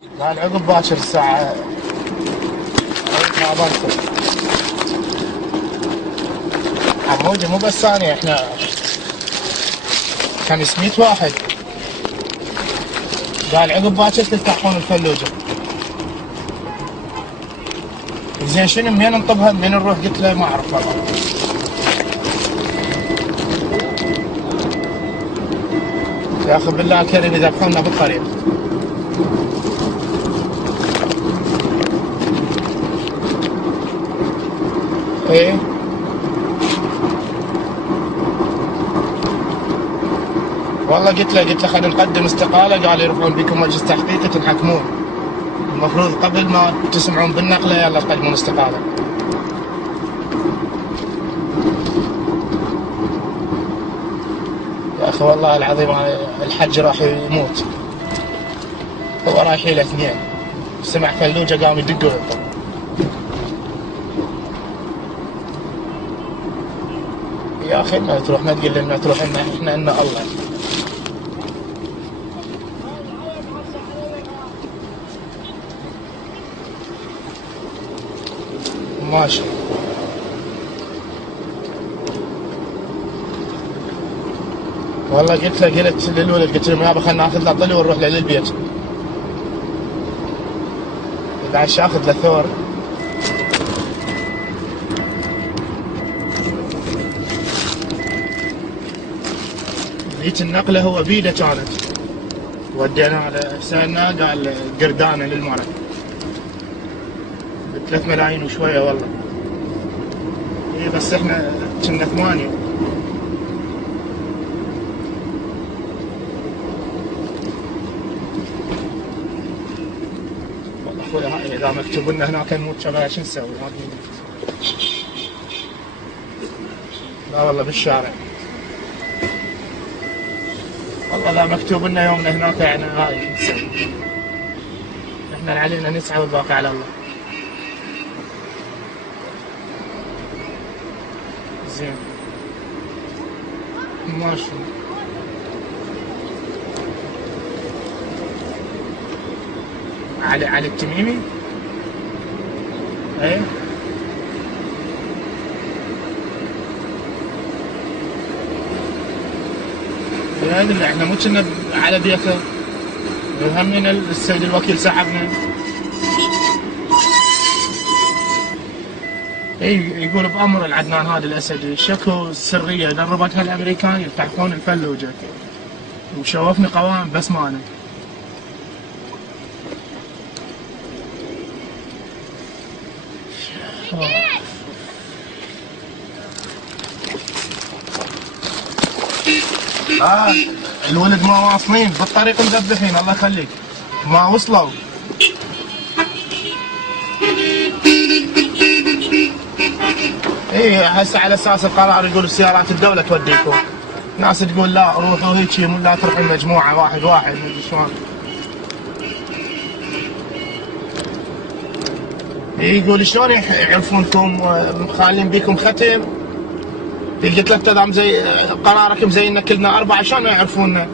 لا العقب باكر الساعة ما بنصر حمودي مو بس ثانية، احنا 500 واحد. قال عقب باكر تفتحون الفلوجة. زين شنو منين نطبها منين نروح؟ قلت له ما اعرف والله. يا اخي بالله الكريم يذبحونا بالطريق. ايه والله قلت له خلينا نقدم استقالة، قال يرفعون بكم مجلس تحقيق تنحكمون. المفروض قبل ما تسمعون بالنقلة يلا تقدمون استقالة. يا اخي والله العظيم الحج راح يموت، هو رايحين له اثنين، سمع فلوجة قام يدق ويطب. يا اخي ما تروح، ما تقول لنا تروح، احنا ان الله. ماشي والله قلت للولد قلت له يابا خلنا ناخذ له طلي ونروح له للبيت. بعد اخذ له ثور. جيت النقله هو بيده كانت، ودينا على سالنا قال قردانه للمرض ب3 ملايين وشويه والله. اي بس احنا كنا 8. والله اخوي هاي اذا مكتوب لنا هناك نموت شباب شو نسوي؟ لا والله بالشارع والله لا مكتوب لنا يومنا هناك، يعني هاي شو نسوي؟ احنا علينا نسعى والباقي على الله. زين ماشي. علي التميمي؟ ايه لا احنا مو كنا على بيته، همنا السيد الوكيل سحبنا. اي يقول بامر العدنان هذا الاسدي شكو سريه دربتها الامريكان يفتحون الفلوجه، وشوفني قوائم بس ما انا. الولد ما واصلين بالطريق مذبحين الله يخليك، ما وصلوا. ايه هسه على اساس القرار يقول سيارات الدوله توديكم، ناس تقول لا روحوا هيك لا تروحوا مجموعه واحد مدري شلون. يقول شلون يعرفونكم خالين بيكم ختم؟ قلت له انت زي قرارك مزينا كلنا 4 شلون ما يعرفونا؟